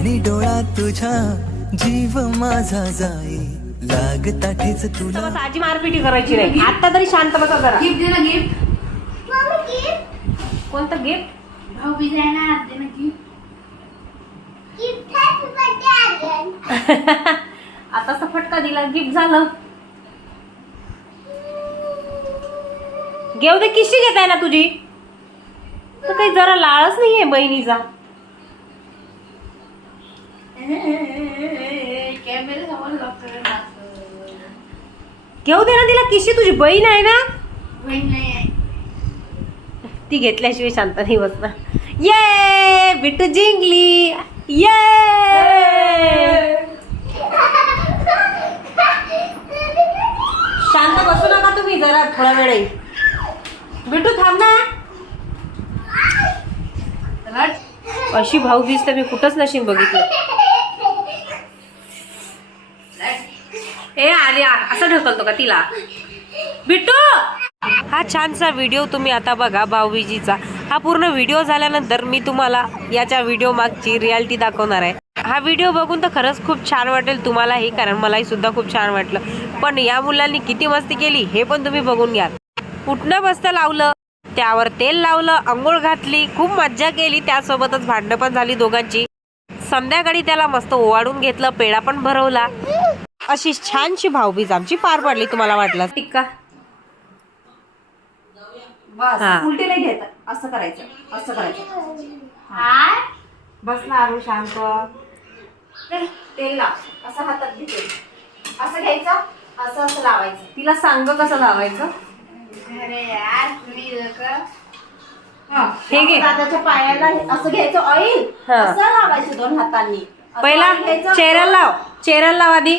आणि डोळा तुझ्या जीव माझा जाई. लागता ठेच तुला. बस आजी मारपिटी करायची नाही आता तरी शांत बसा जरा. गिफ्ट दे ना गिफ्ट कोणतं गिफ्ट भाऊ बीज आहे ना दे ना गिफ्ट आताचा फटका दिला गिफ्ट झालं. घेऊ दे किशी घेताय ना तुझी? तर काही जरा लाळच नाहीये बहिणीचा. घेऊ दे ना तिला किशी तुझी बहीण आहे ना? ती घेतल्याशिवाय शांत नाही बसणार. ये बिट्टू जिंकली. ये शांत बसू नका तुम्ही जरा थोडा वेळ बिट्टू थांब ना. अशी भाऊबीज तर मी कुठंच नशीन बघितली. ए असं ढकलतो का तिला? बिट्टू! हा छानसा व्हिडिओ तुम्ही आता बघा भाऊबीजीचा. हा पूर्ण व्हिडिओ झाल्यानंतर मी तुम्हाला याच्या व्हिडिओ मागची रियालिटी दाखवणार आहे. हा व्हिडिओ बघून तर खरंच खूप छान वाटेल तुम्हालाही कारण मलाही सुद्धा खूप छान वाटलं. पण या मुलांनी किती मस्ती केली हे पण तुम्ही बघून घ्या उठणं बसतं लावलं? त्यावर तेल लावलं अंघोळ घातली खूप मज्जा केली त्यासोबतच भांडणं पण झाली दोघांची. संध्याकाळी त्याला मस्त ओवाळून घेतलं पेढा पण भरवला. अशी छानशी भाऊबीज आमची पार पडली तुम्हाला वाटलं टिक्का. बस हा. उलटी नाही घेत. असं करायचं असं करायचं. बस ना शांत. तेल लाव. असं हातात. असं घ्यायचं असं असं लावायचं. तिला सांग कसं लावायचं. अरे यार तुम्ही लोक. हा. हे घे. दादाच्या पायाला असं घ्यायचं ऑइल. हा. असं लावायचं दोन हातांनी. असं पहिला oil घ्यायचं. चेहऱ्याला लाव. चेहऱ्याला लाव आधी.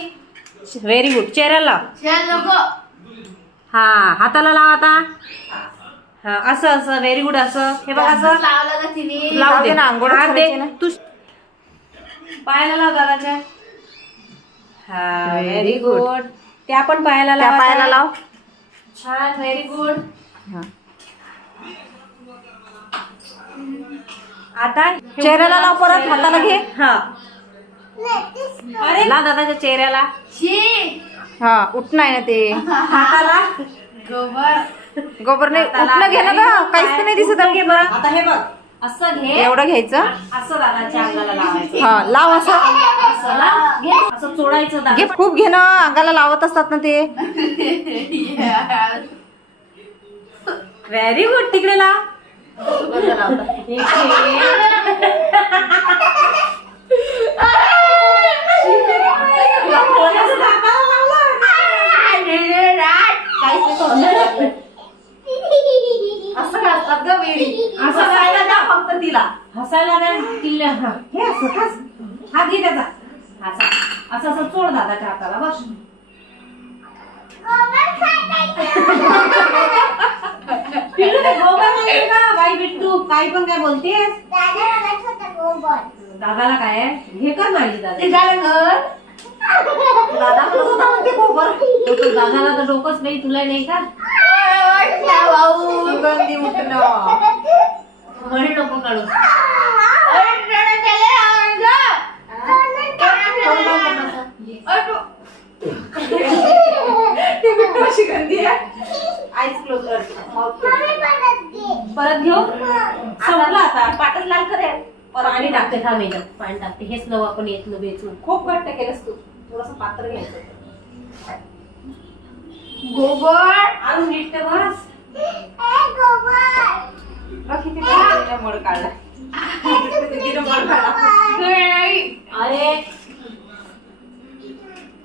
व्हेरी गुड चेहऱ्याला. लाव हा हाताला लाव आता. हा असं असं व्हेरी गुड असं. हे बघ असं. लाव दे ना, अंघोळ हात दे. तू पायाला लाव दादाच्या. हा व्हेरी. गुड त्या पण पायाला त्या लाव पायाला. लाव. छान व्हेरी गुड. आता चेहऱ्याला लाव परत, हाताला घे. हा. अरे. दादाच्या चेहऱ्याला. शी. हा उठणं आहे ना ते. हाताला. गोबर. गोबर नाही उठणं घे ना ग. काहीच तर नाही दिसत घे बरं. आता हे बघ. असं घे. एवढं घ्यायचं. असं दादाच्या अंगाला लावायचं. हा लाव असं. असं लाव. घे. असं चोळायचं घे खूप घे ना. अंगाला लावत असतात ना ते. व्हेरी गुड तिकडे लाव असं करतात ग वेळी असं करायला द्या फक्त तिला हसायला द्या तिला हा. हे असं हस हात घे त्याचा. असा. असं असं चोळ दादाच्या हाताला बस. बाई बिट्टू काही पण काय बोलतेस? दादाला काय आहे? हे कर माझी दादा. दादा दादाला तर डोकंच नाही तुला नाही का? सुगंधी उठणं. म्हणे नको काढू कशी गंदी आहे आईस क्लोज परत घेऊ संपला आता पाटच लाल करे पाणी टाकते थांब याच्यात. पाणी टाकते हेच नवं आपण येत येतलं बेचून खूप घट्ट केलंस तू थोडस पात्र घ्यायचं गोबर आणून नीट ते बस किती मड काढला मड काढला अरे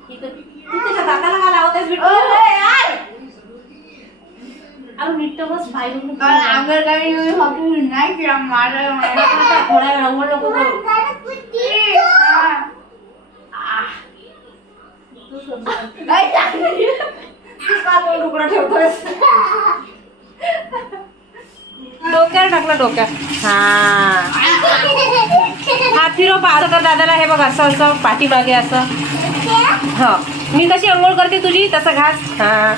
इथं तू त्याच्या दाताला का लावतेस बिट्टू अरे नीट बस बाहेरून थोड्या थोड्या वेळ अंघोळ नको करू का तो लुगडं ठेवतोयस डोक्यावर टाकलं डोक्यात. हा. हात फिरव पाहतो तर दादाला हे बघ असं असं पाठीमागे असं. हा. मी कशी अंघोळ करते तुझी तसं घास. हा.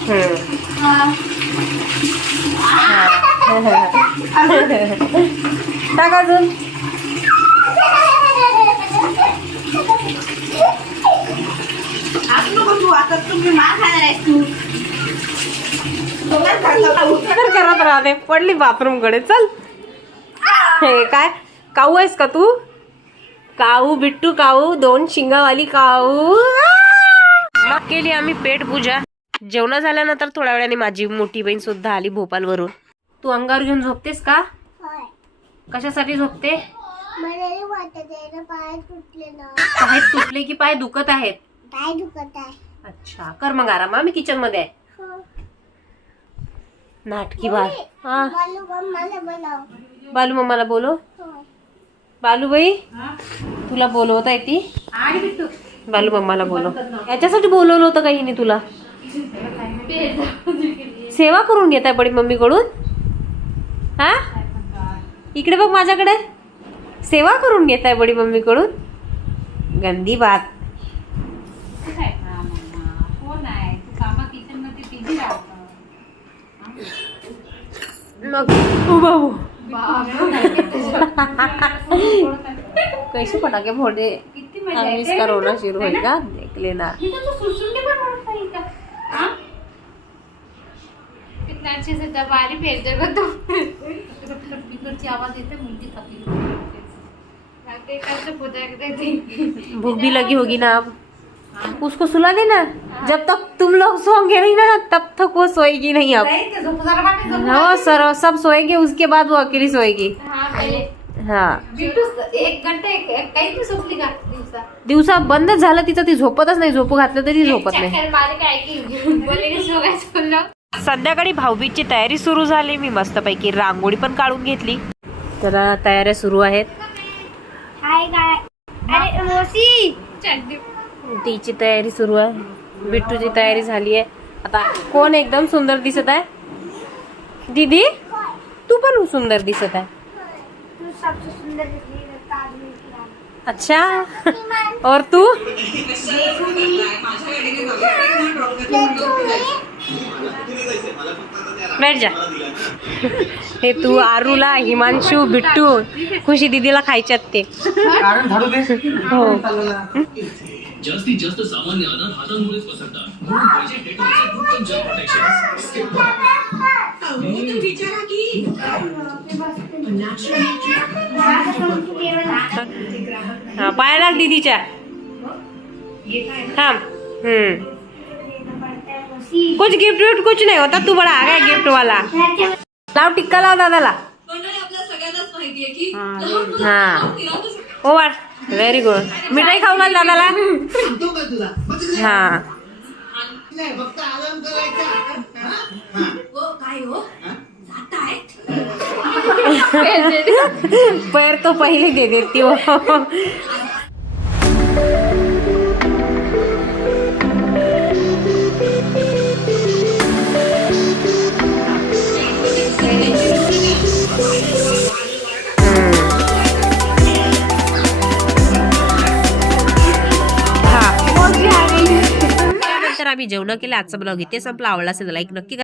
करत राहते पडली बाथरूमकडे. चल. हे काय? काऊ आहेस का तू? काऊ बिट्टू काऊ दोन शिंगावाली काऊ. मग केली आम्ही पेट पूजा जेवण झाल्यानंतर थोड्या वेळाने माझी मोठी बहीण सुद्धा आली भोपालवरून. तू अंगावर घेऊन झोपतेस का? कशासाठी झोपते? मला वाटत आहे ना पाय तुटले ना. पाय तुटले की पाय दुखत आहेत? पाय दुखत आहे. अच्छा. कर मग आराम. आम्ही किचनमध्ये आहे. हो. नाटकी बाळ. हा. बालू बालू मम्माला बोलो हो. बालूबाई तुला बोलवता येते बालू मम्माला बोलव. याच्यासाठी बोलवलं होतं काही नाही तुला? सेवा करून घेताय बडी मम्मीकडून? हा? इकडे बघ माझ्याकडे. सेवा करून घेताय बडी मम्मीकडून? गंदी बात. कैसे पटाके फोड़े हम इसका रोना शुरू होगा देख लेना। कितना अच्छे से दबा रही भेज देगा तो। भूख भी लगी होगी ना अब। उसको सुला देना। जब तक तुम लोग सोओगे नहीं ना तब तक वो सोएगी नहीं अब। हाँ सर सब सोएंगे उसके बाद वो अकेली सोएगी। हाँ हाँ। एक घंटे दिवसा। दिवसा बंदच झालं तिचं ती झोपतच नाही. झोपू घातलं तरी झोपत नाही. संध्याकाळी भाऊबीजची तयारी सुरू झाली. मी मस्तपैकी रांगोळी पण काढून घेतली. तर तयाऱ्या सुरू आहेत. तिची तयारी सुरू आहे. बिट्टूची तयारी झाली आहे. आता कोण एकदम सुंदर दिसत आहे? दीदी तू पण सुंदर दिसत आहे. अच्छा. और तू? बैठ जा. हे तू आरूला हिमांशू बिट्टू खुशी दीदीला खायच्यात ते. हो? जास्तीत जास्त सामान्य अनाथ हातांमुळेच पसरतात. म्हणून पाहिजे डेटॉलचे उत्तम जल प्रोटेक्शन हा पाया लाग दीदीच्या. थांब. हम्म. कुछ गिफ्ट विफ्ट कुछ नहीं होता तू बड़ा आ गया गिफ्ट वाला. लाव टिक्का लाव दादाला. हा. ओ वाट व्हेरी गुड मिठाई खाऊ घाल दादाला. हा? पैर तो पहले दे देती हो. जेवण केलं आजचा ब्लॉग इथे संपला. आवडला असेल लाईक नक्की